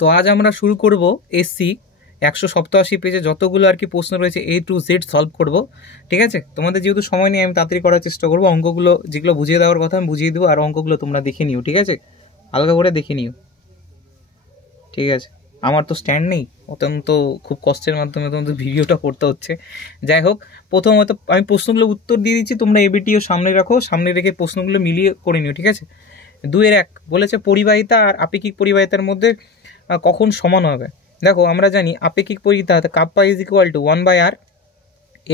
তো আজ আমরা শুরু করব এসসি 187 পেজে যতগুলো আর কি প্রশ্ন রয়েছে A to Z সলভ করব। ঠিক আছে, তোমাদের যেহেতু সময় নেই আমি তাড়াতাড়ি করার চেষ্টা করব। অঙ্কগুলো যেগুলো বুঝিয়ে দেওয়ার কথা আমি বুঝিয়ে দেবো, আর অঙ্কগুলো তোমরা দেখে নিও। ঠিক আছে, হালকা করে দেখে নিও। ঠিক আছে, আমার তো স্ট্যান্ড নেই, অত্যন্ত খুব কষ্টের মাধ্যমে তোমাদের ভিডিওটা করতে হচ্ছে। যাই হোক, প্রথমত আমি প্রশ্নগুলো উত্তর দিয়ে দিচ্ছি, তোমরা এবিটিও সামনে রাখো, সামনে রেখে প্রশ্নগুলো মিলিয়ে করে নিও। ঠিক আছে, 2-1 বলেছে পরিবাহিতা আর আপেক্ষিক পরিবাহিতার মধ্যে কখন সমান হবে। দেখো আমরা জানি আপেক্ষিক পরিবাহিতা kappa is equal two 1/r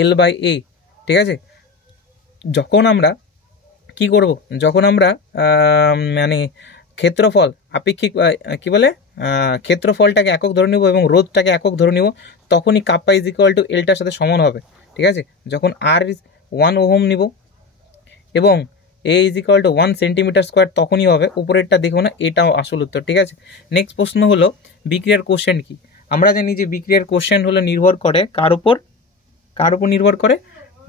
L/a। ঠিক আছে, যখন আমরা কি করব, যখন আমরা মানে ক্ষেত্রফল আপেক্ষিক কি বলে ক্ষেত্রফলটাকে একক ধরে নেব এবং রোধটাকে একক ধরে নেব, তখনই kappa is equal two enter সাথে সমান হবে। ঠিক আছে, যখন আর 1 ওহম নিব এবং A is equal to 1 centimetre square তখনই হবে। উপরেরটা দেখো না, এটাও আসল উত্তর। ঠিক আছে, নেক্সট প্রশ্ন হলো বিক্রিয়ার কোশ্চেন কি। আমরা জানি যে বিক্রিয়ার কোশ্চেন হলো নির্ভর করে কার উপর নির্ভর করে,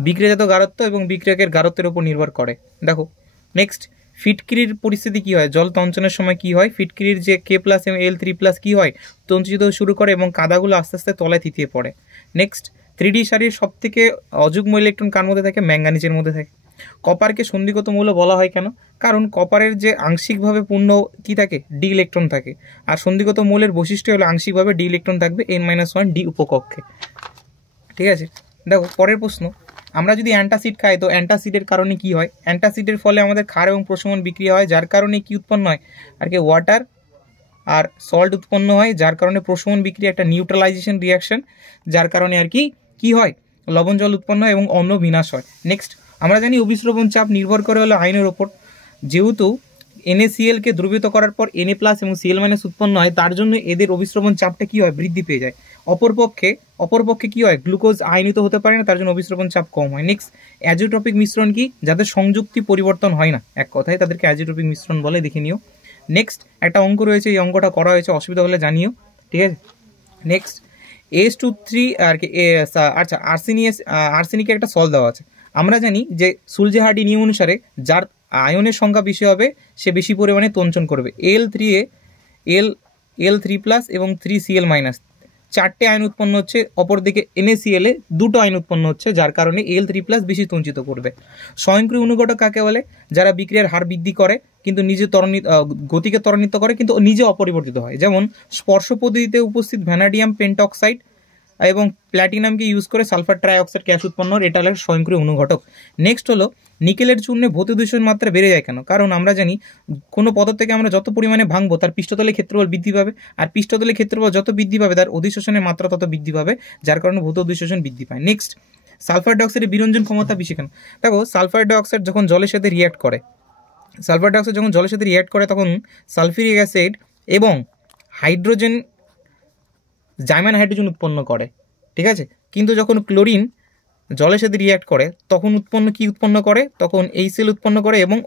বিক্রিয়াজাত গারত্ব এবং বিক্রিয়কের গারত্বের উপর নির্ভর করে। দেখো নেক্সট, ফিটকিরির পরিস্থিতি কি হয়, জল তঞ্চনের সময় কি হয়, ফিটকিরির যে K+ এবং L3+ কি হয়, তঞ্চিত শুরু করে এবং কাদাগুলো আস্তে আস্তে তলায় থিতিয়ে পড়ে। নেক্সট, 3D সারির সব থেকে অযুগ্ম ইলেকট্রন কার মধ্যে থাকে, ম্যাঙ্গানিজের মধ্যে থাকে। কপারকে সন্ধিগত মৌল বলা হয় কেন, কারণ কপারের যে আংশিকভাবে পূর্ণ কি থাকে, ডি ইলেকট্রন থাকে, আর সন্ধিগত মৌলের বৈশিষ্ট্য হলো আংশিকভাবে ডি ইলেকট্রন থাকবে n-1 ডি উপকক্ষে। ঠিক আছে, দেখো পরের প্রশ্ন, আমরা যদি অ্যান্টাসিড খাই তো অ্যান্টাসিডের কারণে কি হয়, অ্যান্টাসিডের ফলে আমাদের ক্ষার এবং প্রশমন বিক্রিয়া হয়, যার কারণে কি উৎপন্ন হয়, আর কি ওয়াটার আর সল্ট উৎপন্ন হয়, যার কারণে প্রশমন বিক্রিয়া একটা নিউট্রালাইজেশন রিয়াকশন, যার কারণে আর কি হয়, লবণ জল উৎপন্ন হয় এবং অম্ল বিনাশ হয়। নেক্সট, আমরা জানি অভিস্রবণ চাপ নির্ভর করে হলো আয়নের ওপর, যেহেতু NaCl কে দ্রবীভূত করার পর Na+ এবং Cl- উৎপন্ন হয়, তার জন্য এদের অভিস্রবণ চাপটা কি হয়, বৃদ্ধি পেয়ে যায়। অপরপক্ষে কি হয়, গ্লুকোজ আয়নিত হতে পারে না, তার জন্য অভিস্রবণ চাপ কম হয়। নেক্সট, অ্যাজিওট্রপিক মিশ্রণ কি, যাদের সংযুক্তি পরিবর্তন হয় না, এক কথায় তাদেরকে অ্যাজিওট্রপিক মিশ্রণ বলে, দেখে নিও। নেক্সট, একটা অঙ্ক রয়েছে, এই অঙ্কটা করা হয়েছে, অসুবিধা হলে জানিও। ঠিক আছে, নেক্সট, H2 3 আর কি আচ্ছা আর্সেনিকের একটা সল দেওয়া আছে। আমরা জানি যে সুলজেহার্ডি নিয়ম অনুসারে যার আয়নের সংখ্যা বেশি হবে সে বেশি পরিমাণে তঞ্চন করবে। L3+ এবং 3Cl-, 4টে আয়ন উৎপন্ন হচ্ছে, অপরদিকে NaCl এ 2টো আয়ন উৎপন্ন হচ্ছে, যার কারণে L3+ বেশি তঞ্চিত করবে। স্বয়ংক্রিয় অনুঘটক কাকে বলে, যারা বিক্রিয়ার হার বৃদ্ধি করে কিন্তু নিজে গতিকে ত্বরান্বিত করে কিন্তু নিজে অপরিবর্তিত হয়, যেমন স্পর্শ পদ্ধতিতে উপস্থিত ভ্যানাডিয়াম পেন্টঅক্সাইড এবং প্ল্যাটিনামকে ইউজ করে সালফার ট্রাইঅক্সাইড গ্যাস উৎপন্ন হয়, এটা হলো স্বয়ংক্রিয় অনুঘটক। নেক্সট হলো নিকেলের চূর্ণে ভৌত দূষণ মাত্রা বেড়ে যায় কেন, কারণ আমরা জানি কোনো পদার্থকে আমরা যত পরিমাণে ভাঙবো তার পৃষ্ঠতলে ক্ষেত্রফল বৃদ্ধি পাবে, আর পৃষ্ঠতলে ক্ষেত্রফল যত বৃদ্ধি পাবে তার অধিশোষণের মাত্রা তত বৃদ্ধি পাবে, যার কারণে ভৌত অধিশোষণ বৃদ্ধি পায়। নেক্সট, সালফার ডাইঅক্সাইডের বিরঞ্জন ক্ষমতা বেশি কেন, দেখো সালফার ডাইঅক্সাইড যখন জলের সাথে রিঅ্যাক্ট করে তখন সালফিউরিক অ্যাসিড এবং হাইড্রোজেন জাইমান হাইড্রোজেন উৎপন্ন করে। ঠিক আছে, কিন্তু যখন ক্লোরিন জলের সাথে রিঅ্যাক্ট করে তখন উৎপন্ন করে, তখন HCl উৎপন্ন করে এবং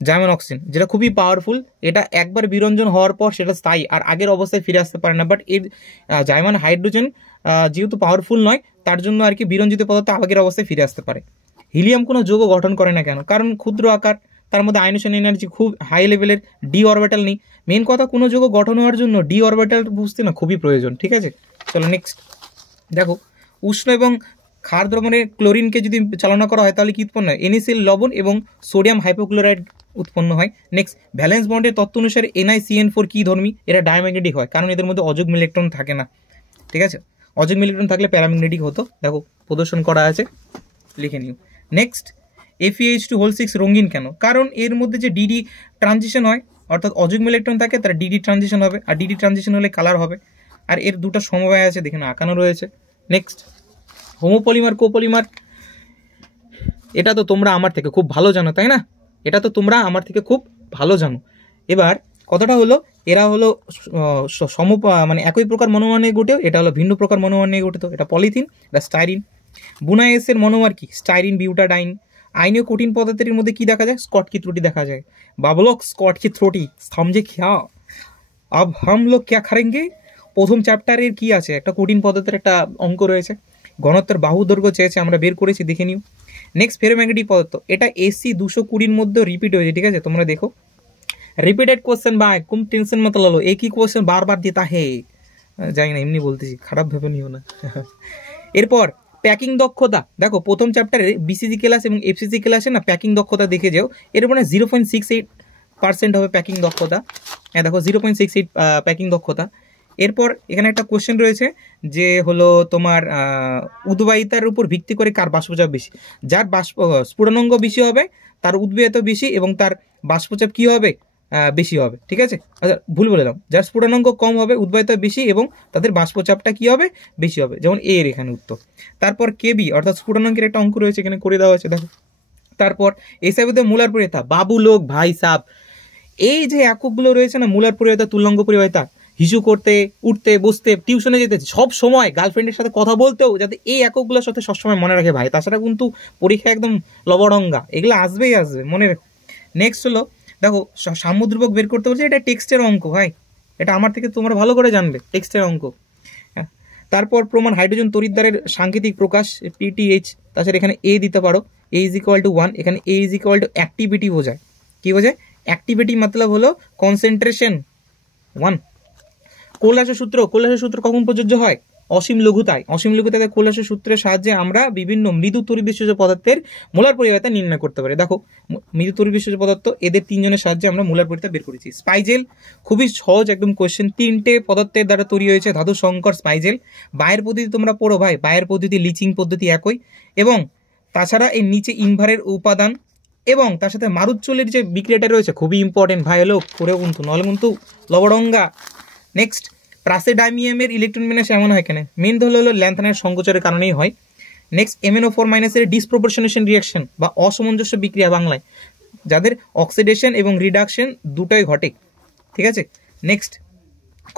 জাইমান অক্সিজেন, যেটা খুবই পাওয়ারফুল। এটা একবার বিরঞ্জন হওয়ার পর সেটা স্থায়ী আর আগের অবস্থায় ফিরে আসতে পারে না, বাট এর জাইমান হাইড্রোজেন যেহেতু পাওয়ারফুল নয় তার জন্য আর কি বিরঞ্জিত পদার্থ আগের অবস্থায় ফিরে আসতে পারে। হিলিয়াম কোনো যৌগ গঠন করে না কেন, কারণ ক্ষুদ্র আকার, তার মধ্যে আয়নেশন এনার্জি খুব হাই লেভেলের, ডি অরবিটাল নেই। মেন কথা, কোনো যৌগ গঠন হওয়ার জন্য ডি অরবিটাল বুঝতে না খুবই প্রয়োজন। ঠিক আছে, চলো নেক্সট, দেখো উষ্ণ এবং ক্ষার দ্রবণে ক্লোরিনকে যদি চালনা করা হয় তাহলে কি উৎপন্ন হয়, NaCl লবণ এবং সোডিয়াম হাইপোক্লোরাইড উৎপন্ন হয়। নেক্সট, ভ্যালেন্স বন্ডের তত্ত্ব অনুসারে NiCN4 কি ধর্মী, এরা ডায়াম্যাগনেটিক হয়, কারণ এদের মধ্যে অযুগ্ম ইলেকট্রন থাকে না। ঠিক আছে, অযুগ্ম ইলেকট্রন থাকলে প্যারাম্যাগনেটিক হতো, দেখো প্রদর্শন করা আছে, লিখে নিও। নেক্সট, Fe2O6 রঙিন কেন, কারণ এর মধ্যে যে DD ট্রানজিশন হয়, অর্থাৎ অযুগ্ম ইলেকট্রন থাকে তার DD ট্রানজিশন হবে, আর DD ট্রানজিশন হলে কালার হবে, আর এর দুটো সমবায় আছে, দেখেন আঁকানো রয়েছে। নেক্সট, হোমোপলিমার কোপলিমার, এটা তো তোমরা আমার থেকে খুব ভালো জানো, তাই না, এবার কথাটা হলো এরা হলো মানে একই প্রকার মনোমার নিয়ে গঠিত, এটা হলো ভিন্ন প্রকার মনোমার নিয়ে গঠিত, এটা পলিথিন, এটা স্টাইরিন। বুনাইসের মনোমার কি, স্টাইরিন বিউটাডাইন। আইনীয় কঠিন পদার্থের মধ্যে কি দেখা যায়, স্কট কি ত্রুটি দেখা যায়। বাবলক স্কট কি ত্রুটি সমঝে क्या, अब हम लोग क्या करेंगे। প্রথম চ্যাপ্টারের কি আছে, একটা কঠিন পদার্থের একটা অঙ্ক রয়েছে, ঘনত্বের বাহু দৈর্ঘ্য চেয়েছে, আমরা বের করেছি, দেখে নিও। নেক্সট, ফেরোম্যাগনেটিক পদার্থ, এটা SC220 মধ্যে রিপিট হয়েছে। ঠিক আছে, তোমরা দেখো रिपीटेड क्वेश्चन भाई तुम टेंशन मत लो, एक ही क्वेश्चन बार बार देता है, জানি না এমনি বলতেছি, খারাপ ভেবে নিও না। এরপর প্যাকিং দক্ষতা দেখো, প্রথম চ্যাপ্টারে বিসিজি ক্লাস এবং এফসিসি ক্লাসে না প্যাকিং দক্ষতা দেখে যাও, এর মানে 0.68% হবে প্যাকিং দক্ষতা। হ্যাঁ দেখো 0.68 প্যাকিং দক্ষতা। এরপর এখানে একটা কোশ্চেন রয়েছে যে হলো তোমার উদ্বায়িতার উপর ভিত্তি করে কার বাষ্পচাপ বেশি, যার স্ফুটনাঙ্গ বেশি হবে তার উদ্বায়িতা বেশি এবং তার বাষ্পচাপ কী হবে বেশি হবে, ঠিক আছে। আচ্ছা ভুল বললাম, যার স্ফুটনাঙ্গ কম হবে উদ্বায়িতা বেশি এবং তাদের বাষ্পচাপটা কী হবে বেশি হবে, যেমন এর এখানে উত্তর। তারপর কেবি অর্থাৎ স্ফুটনাঙ্কের একটা অঙ্ক রয়েছে এখানে করে দেওয়া হয়েছে দেখো। তারপর এসআইবিতে মূলার পরিবাহিতা, বাবু লোক ভাই সাব, এই যে এককগুলো রয়েছে না মূলার পরিবাহিতা তুল্যাঙ্গ পরিবাহিতা, হিসু করতে উঠতে বসতে টিউশনে যেতে সব সময় গার্লফ্রেন্ডের সাথে কথা বলতেও যাতে এই এককগুলোর সাথে সবসময় মনে রাখে ভাই, তাছাড়া কিন্তু পরীক্ষা একদম লবডঙ্গা, এগুলো আসবেই আসবে মনে রাখ। নেক্সট হলো দেখো সামুদ্রিক বের করতে বলছে, এটা টেক্সটের অঙ্ক ভাই, এটা আমার থেকে তোমরা ভালো করে জানবে, টেক্সটের অঙ্ক। তারপর প্রমাণ হাইড্রোজেন তড়িৎদ্বারের সাংকেতিক প্রকাশ পিটিএইচ, তাছাড়া এখানে এ দিতে পারো, এ ইজ ইকুয়াল টু 1, এখানে এ ইজ ইকুয়াল টু অ্যাক্টিভিটি বোঝায়, কী বোঝায় অ্যাক্টিভিটি মতলব হলো কনসেন্ট্রেশন 1। কৈলাসের সূত্র কখন প্রযোজ্য হয়, অসীম লঘুতায়, অসীম লঘুতায় কৈলাসের সূত্রের সাহায্যে আমরা বিভিন্ন মৃদু তড়িৎবিশ্লেষ পদার্থের মোলার পরিবাহিতা নির্ণয় করতে পারি। দেখো মৃদু তড়িৎবিশ্লেষ পদার্থ এদের তিনজনের সাহায্যে আমরা মোলার পরিবাহিতা বের করেছি। স্পাইজেল খুবই সহজ একদম কোয়েশ্চেন, 3টে পদার্থের দ্বারা তৈরি হয়েছে ধাতু সংকর স্পাইজেল। বায়ের পদ্ধতি তোমরা পড়ো ভাই, বায়ের পদ্ধতি লিচিং পদ্ধতি একই, এবং তাছাড়া এই নিচে ইনভারের উপাদান এবং তার সাথে মারুচ্চলের যে বিক্রিয়াটা রয়েছে খুবই ইম্পর্টেন্ট ভাই, হলো করেও কিন্তু নলে কিন্তু লবডঙ্গা। নেক্সট প্রাসেডামিয়ামের ইলেকট্রন বিন্যাস এমন হয় কেন, মেন হলো ল্যান্থানের সংকোচনের কারণেই হয়। নেক্সট MnO4- এর ডিসপ্রপোর্শনেশন রিয়াকশন বা অসামঞ্জস্য বিক্রিয়া বাংলায়, যাদের অক্সিডেশন এবং রিডাকশন দুটোই ঘটে, ঠিক আছে। নেক্সট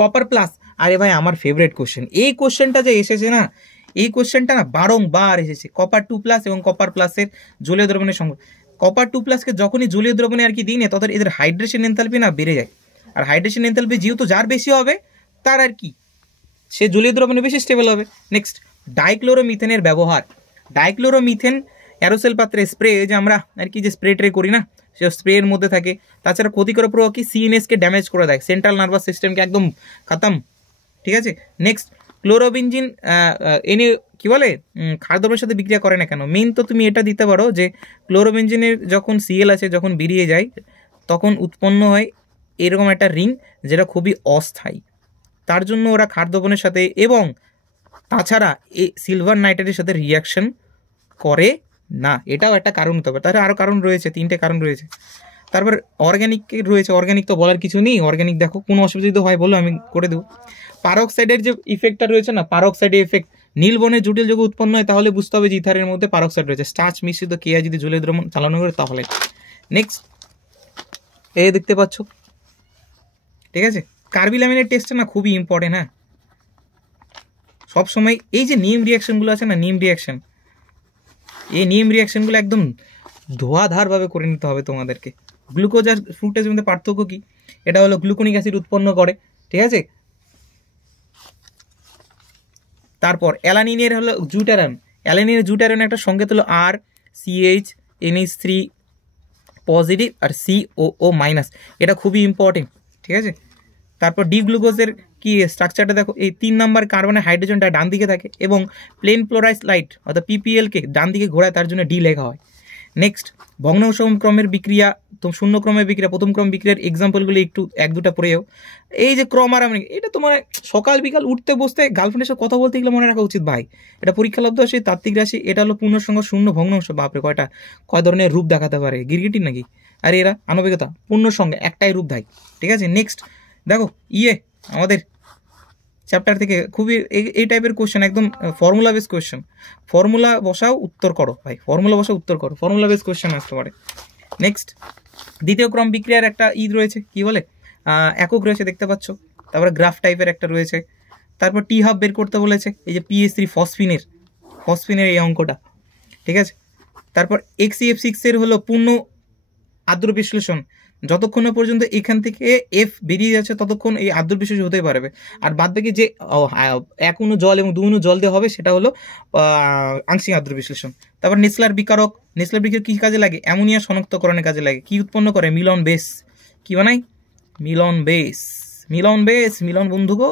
কপার প্লাস, আরে ভাই আমার ফেভারিট কোশ্চেন, এই কোশ্চেনটা যে এসেছে না, এই কোশ্চেনটা না বারংবার এসেছে, কপার 2+ এবং কপার প্লাসের জলীয় দ্রবণের সঙ্গে। কপার 2+কে যখনই জলীয় দ্রবণে আর কি দিই না, তখন এদের হাইড্রেশন এনথালপি না বেড়ে যায়, আর হাইড্রেশন এনথালপি যেহেতু যার বেশি হবে তার আর কি সে জলীয় দ্রবণে বেশি স্টেবল হবে। নেক্সট ডাইক্লোরোমিথেনের ব্যবহার, ডাইক্লোরোমিথেন অ্যারোসেল পাত্রে স্প্রে, যে আমরা আর কি যে স্প্রে ট্রে করি না, সে স্প্রের মধ্যে থাকে। তাছাড়া ক্ষতিকর প্রভাব কি, সিএনএসকে ড্যামেজ করে দেয়, সেন্ট্রাল নার্ভাস সিস্টেমকে একদম খতম, ঠিক আছে। নেক্সট ক্লোরোবেনজিন এনে কি বলে খাদ্যদ্রব্যের সাথে বিক্রিয়া করে না কেন, মেইন তো তুমি এটা দিতে পারো যে ক্লোরোবেনজিনের যখন সিএল আছে যখন বেরিয়ে যায় তখন উৎপন্ন হয় এরকম একটা রিং যেটা খুবই অস্থায়ী, তার জন্য ওরা খাদ্যদ্রব্যের সাথে, এবং তাছাড়া এই সিলভার নাইট্রেটের সাথে রিয়াকশন করে না, এটাও একটা কারণ হতে পারে। তাহলে আরও কারণ রয়েছে, 3টে কারণ রয়েছে। তারপর অর্গ্যানিক রয়েছে, অর্গ্যানিক তো বলার কিছু নেই, অর্গ্যানিক দেখো কোনো অসুবিধা যদি হয় বলো আমি করে দেবো। পারক্সাইডের যে ইফেক্টটা রয়েছে না, পারক্সাইডের ইফেক্ট, নীল বনের জটিল যৌগ উৎপন্ন হয় তাহলে বুঝতে হবে যে ইথারের মধ্যে পারক্সাইড রয়েছে, স্টার্চ মিশ্রিত কেয়া যদি জলীয় দ্রবণ চালানো করে তাহলে। নেক্সট এই দেখতে পাচ্ছ, ঠিক আছে। কার্বিলামিনের টেস্টটা না খুবই ইম্পর্টেন্ট, হ্যাঁ সবসময় এই যে নিম রিয়াকশনগুলো আছে না, নিম রিয়াকশন, এই নিম রিয়াকশনগুলো একদম ধোয়াধারভাবে করে নিতে হবে তোমাদেরকে। গ্লুকোজ আর ফ্রুক্টোজের মধ্যে পার্থক্য কি, এটা হলো গ্লুকোনিক অ্যাসিড উৎপন্ন করে, ঠিক আছে। তারপর অ্যালানিনের হলো জুটারান, অ্যালানিনের জুটারান একটা সংকেত হলো RCH NH3 পজিটিভ আর COO-, এটা খুবই ইম্পর্টেন্ট, ঠিক আছে। তারপর ডি গ্লুকোজের কি স্ট্রাকচারটা দেখো, এই 3 নম্বর কার্বনের হাইড্রোজেনটা ডান দিকে থাকে এবং প্লেন ক্লোরাইড লাইট অর্থাৎ PPL-কে ডান দিকে ঘোরায়, তার জন্য ডি লেখা হয়। নেক্সট ভগ্নাংশ ক্রমের বিক্রিয়া, তো শূন্য ক্রমের বিক্রিয়া, প্রথম ক্রম বিক্রিয়ার এক্সাম্পলগুলি একটু 1-2টা পড়েও। এই যে ক্রম আর এটা তোমার সকাল বিকাল উঠতে বসতে গার্লফ্রেন্ডের সাথে কথা বলতে গেলে মনে রাখা উচিত ভাই, এটা পরীক্ষালব্ধ আসে তাত্ত্বিক রাশি, এটা হলো পূর্ণসংখ্যা শূন্য ভগ্নাংশ, বাপরে কয় ধরনের রূপ দেখাতে পারে, গিরগিটি নাকি, আর এরা আনবিকতা পূর্ণসংখ্যা একটাই রূপ দেয়, ঠিক আছে। নেক্সট দেখো আমাদের চ্যাপ্টার থেকে খুবই এই টাইপের কোশ্চেন, একদম ফর্মুলা বেস কোশ্চেন, ফর্মুলা বসাও উত্তর করো ভাই, ফর্মুলা বসাও উত্তর করো, ফর্মুলা বেস কোশ্চেন আসতে পারে। নেক্সট দ্বিতীয় ক্রম বিক্রিয়ার একটা রয়েছে, কি বলে একক রয়েছে দেখতে পাচ্ছ, তারপরে গ্রাফ টাইপের একটা রয়েছে। তারপর টি হাফ বের করতে বলেছে, এই যে PH3 ফসফিনের এই অঙ্কটা, ঠিক আছে। তারপর XeF6 হলো পূর্ণ আদ্র বিশ্লেষণ, যতক্ষণ পর্যন্ত এখান থেকে F বেরিয়ে যাচ্ছে ততক্ষণ এই আদ্র বিশ্লেষণ হতে পারবে, আর বাদ বাকি যে 1 অণু জল এবং 2 অণু জল দিয়ে হবে সেটা হলো আংশিক আদ্র বিশ্লেষণ। তারপর নেসলার বিকারক, নেসলার বিকারক কী কাজে লাগে, অ্যামোনিয়া শনাক্তকরণের কাজে লাগে, কি উৎপন্ন করে, মিলন বেস, কী বানাই? মিলন বেস, মিলন বন্ধু গো।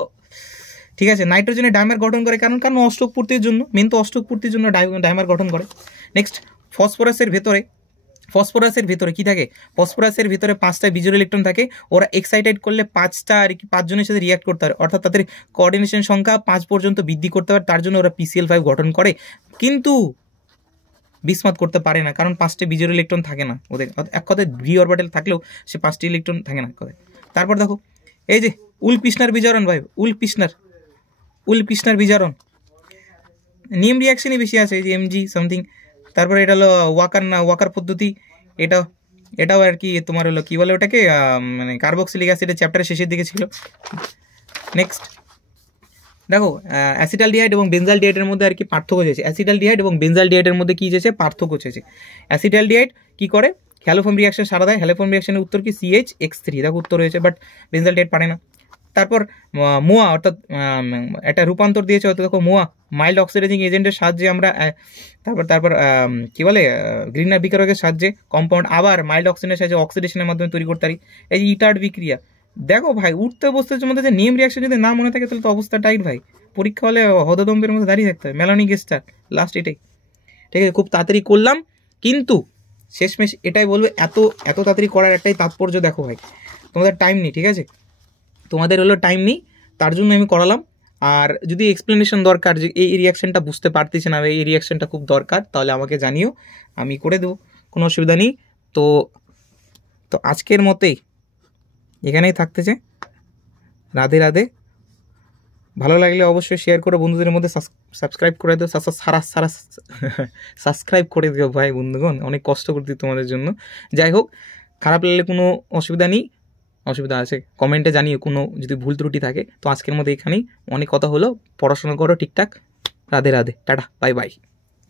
ঠিক আছে, নাইট্রোজেনের ডাইমার গঠন করে কারণ অষ্টক পূর্তির জন্য, মেন তো অষ্টক পূর্তির জন্য ডাইমার গঠন করে। নেক্সট, ফসফরাসের ভেতরে কি থাকে? ফসফরাসের ভিতরে 5টা বিজোড় ইলেকট্রন থাকে। ওরা এক্সাইটেড করলে 5টা আর কি 5 জনের সাথে রিয়াক্ট করতে পারে, অর্থাৎ তাদের কোঅর্ডিনেশন সংখ্যা 5 পর্যন্ত বৃদ্ধি করতে পারে। তার জন্য ওরা PCl5 গঠন করে, কিন্তু বিসমাত করতে পারে না, কারণ 5টা বিজোড় ইলেকট্রন থাকে না ওদের। এক কথায় ভি অরবিটাল থাকলেও সে 5টি ইলেকট্রন থাকে না কথায়। তারপর দেখো এই যে উলপিসনার বিজারণ ভাই, উলপিসনার বিজারণ নিম রিয়াকশনই বেশি আছে, এই যে Mg সামথিং। তারপরে এটা হলো ওয়াকার পদ্ধতি, এটাও আর কি তোমার হলো কী বলে ওটাকে, মানে কার্বক্সিলিক অ্যাসিডের চ্যাপ্টারের শেষের দিকে ছিল। নেক্সট দেখো অ্যাসিটালডিহাইড এবং বেনজালডিহাইডের মধ্যে আর কি পার্থক্য চেয়েছে। অ্যাসিটালডিহাইড এবং বেনজালডিহাইডের মধ্যে কী চেয়েছে? পার্থক্য চেয়েছে। অ্যাসিটালডিহাইড কী করে? হ্যালোফর্ম রিয়াকশন সারা দেয়। হ্যালোফর্ম রিয়াকশনের উত্তর কি? CH(X3) দেখো উত্তর হয়েছে, বাট বেনজালডিহাইড পারে না। তারপর মোয়া, অর্থাৎ একটা রূপান্তর দিয়েছে হয়তো, দেখো মোয়া মাইল্ড অক্সিডাইজিং এজেন্টের সাহায্যে আমরা তারপর কী বলে গ্রিনার বিকারকের সাহায্যে কম্পাউন্ড আবার মাইল্ড অক্সিডের সাহায্যে অক্সিডেশনের মাধ্যমে তৈরি করতে পারি। এই যে ইটার্ড বিক্রিয়া, দেখো ভাই উঠতে বসতে মধ্যে যে নেম রিয়াকশন যদি না মনে থাকে তাহলে তো অবস্থা টাইট ভাই। পরীক্ষা হলে হদদম্বের মধ্যে দাঁড়িয়ে থাকতে হয়। মেলানি গেস্টার লাস্ট এটাই, ঠিক আছে, খুব তাড়াতাড়ি করলাম, কিন্তু শেষমেশ এটাই বলবো, এত তাড়াতাড়ি করার একটাই তাৎপর্য দেখো ভাই, তোমাদের টাইম নেই, ঠিক আছে, তোমাদের হলো টাইম নেই, তার জন্য আমি করালাম। আর যদি এক্সপ্লেনেশন দরকার যে এই রিয়াকশানটা বুঝতে পারতেছি না, এই রিয়াকশানটা খুব দরকার, তাহলে আমাকে জানিও, আমি করে দেবো, কোনো অসুবিধা নেই। তো আজকের মতেই এখানেই থাকতেছে। রাধে রাধে। ভালো লাগলে অবশ্যই শেয়ার করে বন্ধুদের মধ্যে সাবস্ক্রাইব করে দিও, সাবস্ক্রাইব করে দিও ভাই বন্ধুগণ, অনেক কষ্ট করতে তোমাদের জন্য। যাই হোক, খারাপ লাগলে কোনো অসুবিধা নেই, অসুবিধা আছে কমেন্টে জানিও কোনো যদি ভুল ত্রুটি থাকে। তো আজকের মধ্যে এখানেই, অনেক কথা হলো, পড়াশোনা করো ঠিকঠাক। Radhe Radhe, tata, bye bye.